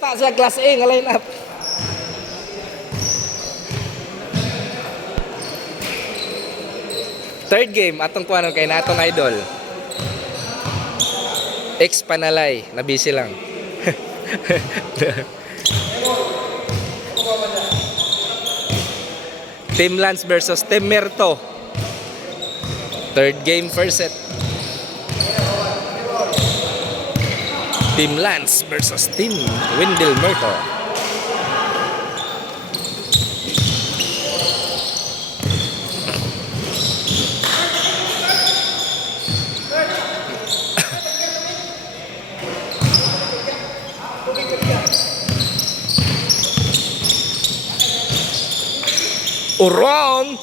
Ta sa class A nga line up. Third game atong kuanon kay natong idol. Ex Panalay, na busy lang. Team Lance versus Team Merto. Third game, first set. Team Lance versus Team Wendell Merto. Wrong.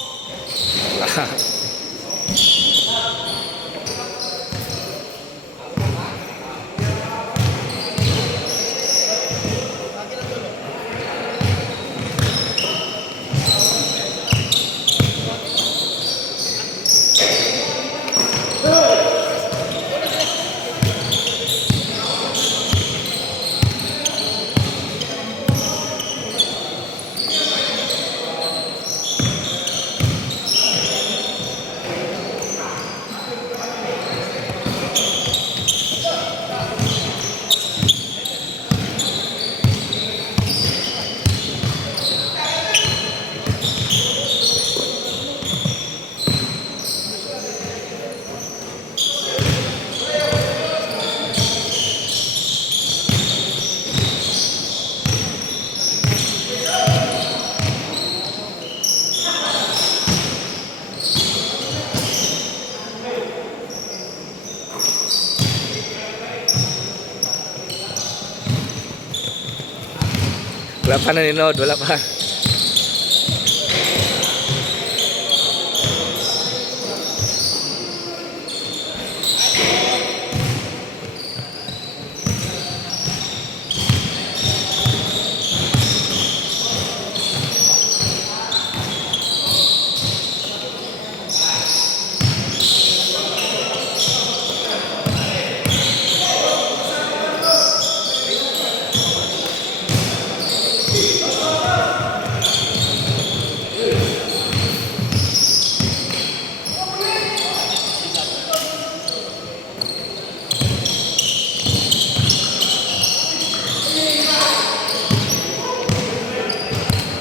Wala pa nanonood, wala pa.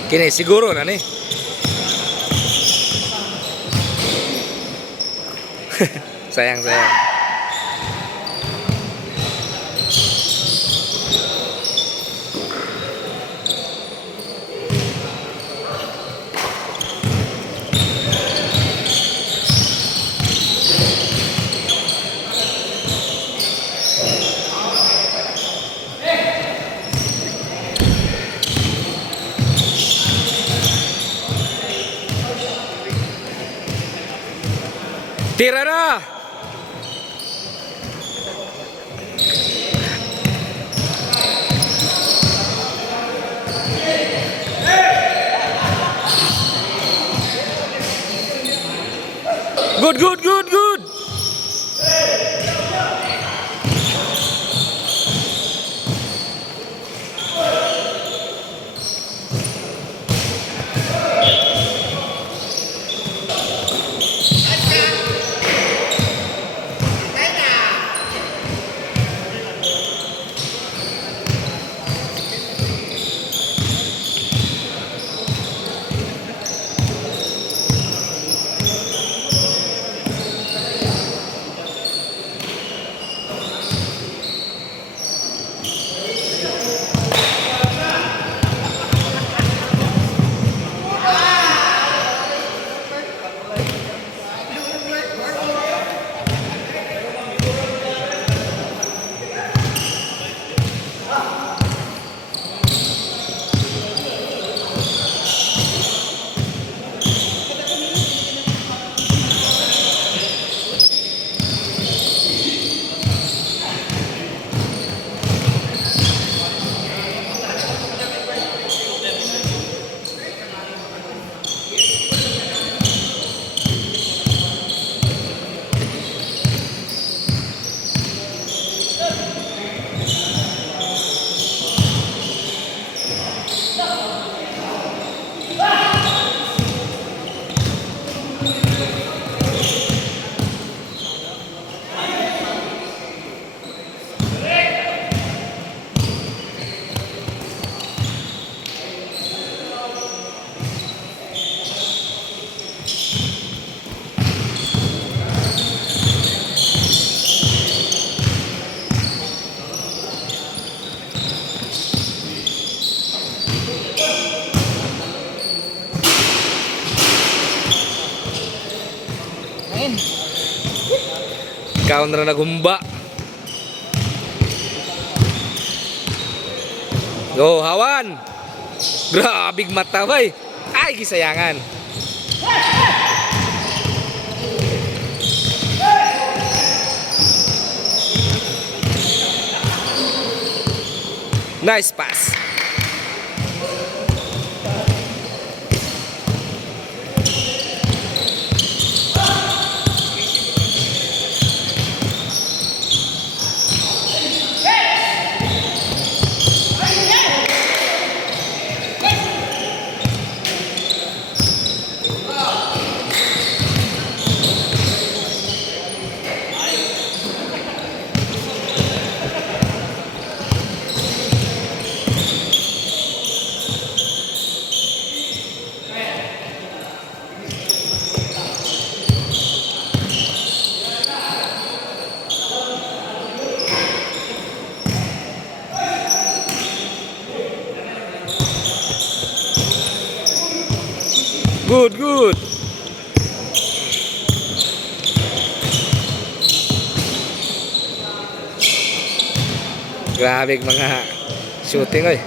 Kini siguro na ni. Sayang. Tira na! Good! Ikaw na naghumba. Go, hawan. Grabing mata bay. Ay, gisayangan. Nice pass. Good, good. Grabe mga shooting oy.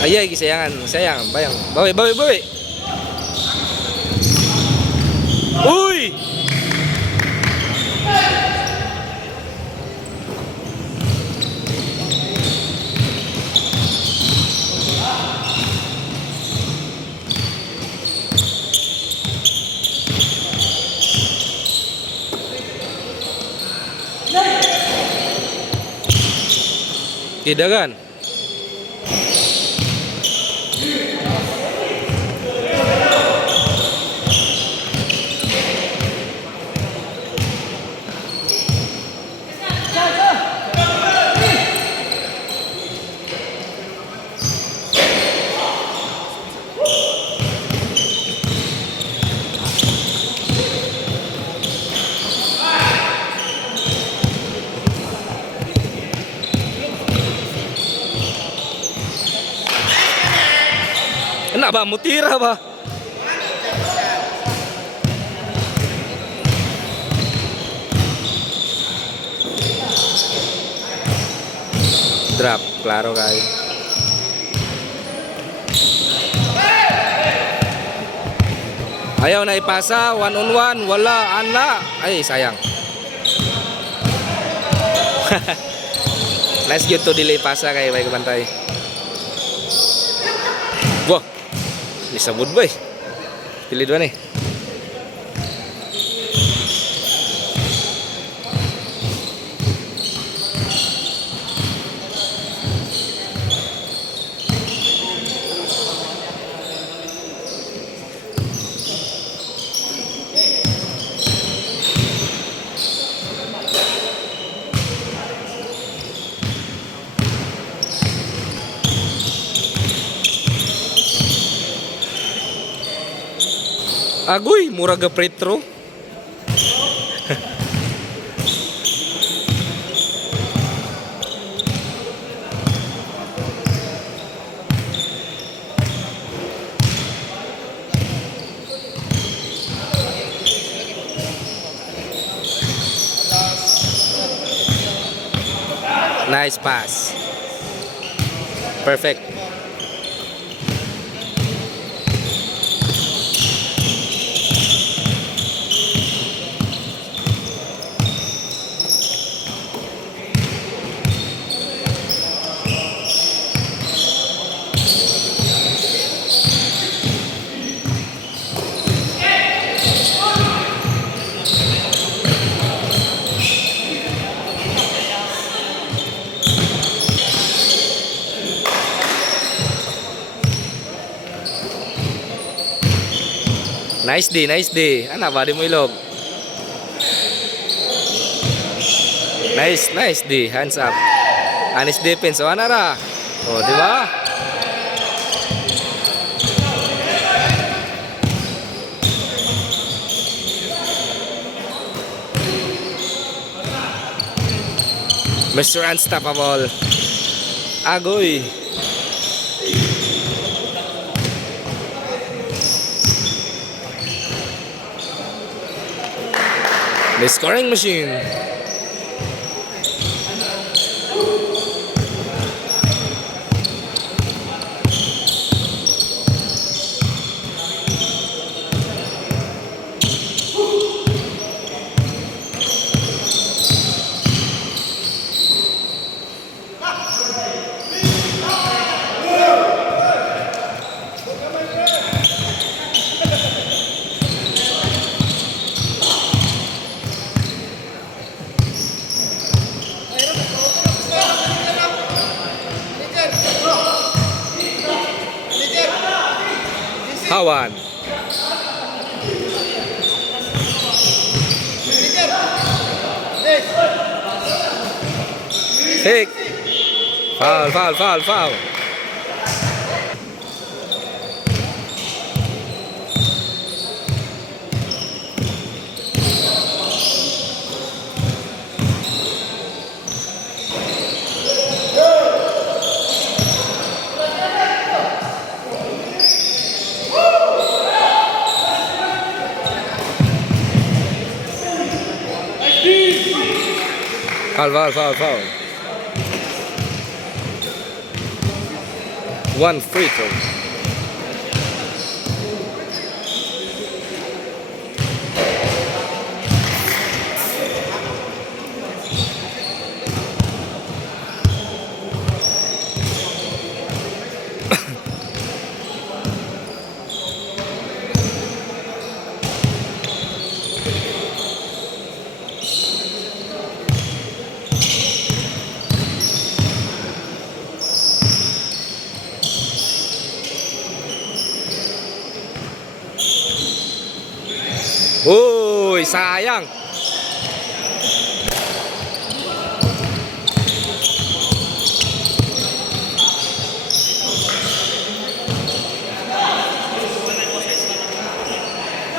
Ayay, gisayangan. Sayang, bayang. Bawi, bawi, bawi. Uy! Kidagan. Enak ba? Mutira ba? Drop, klaro kayo. Ayaw na ipasa, 1-on-1, wala, ana. Ay, sayang. Nice good to delay pasa kay may kabantay. Wah, disebut boy. Pilih dua nih. Agoy, mura ga pretro. Nice pass. Perfect. Nice D, nice D. Ana, body mo ilog. Nice, nice D. Hands up. Anis defense. O, ana ra. O, di ba? Mr. Unstoppable. Agoy. The scoring machine. Hawan. Pick. Foul, foul, foul, foul. Foul, foul, foul, foul. One free throw. Uy, sayang.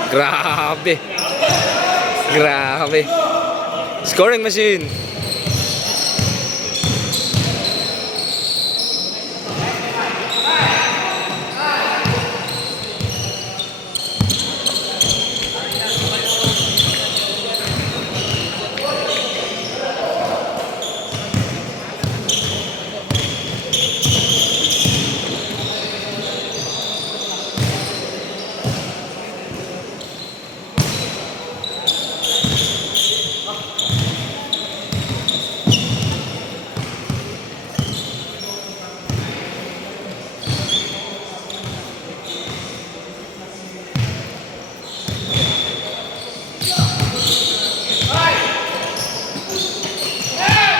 Grabe. Grabe. Scoring machine.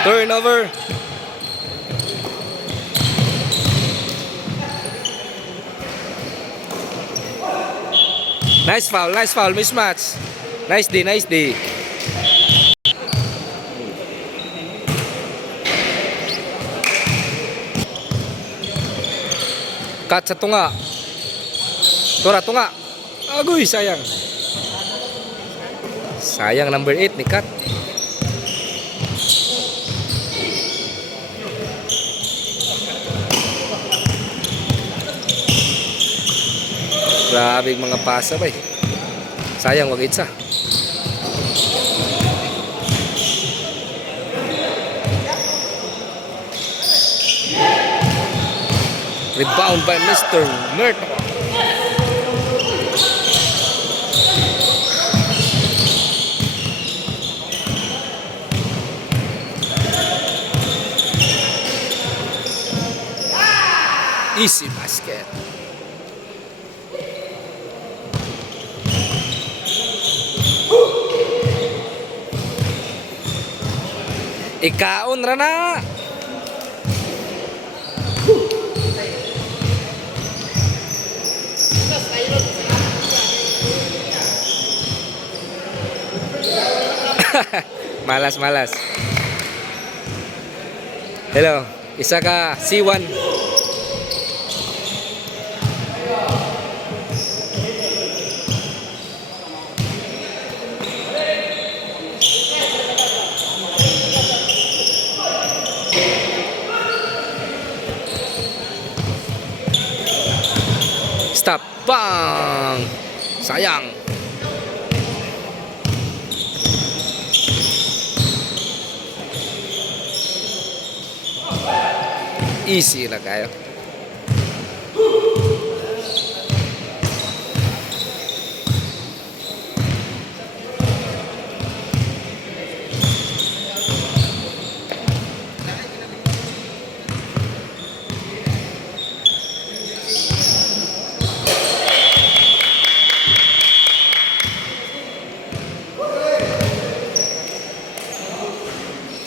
Turnover. Nice foul, mismatch. Nice D, nice D. Cut sa tunga. Tura, tunga. Agoy, sayang. Sayang number 8 ni Kat. Grabe mga pasa ba eh. Sayang wag itsa. Rebound by Mr. Murto. Easy basket. Ikaon ra na. Malas. Hello, isa ka C1. Stop. Bang. Sayang. Easy na kayo.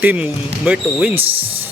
Team Murto wins.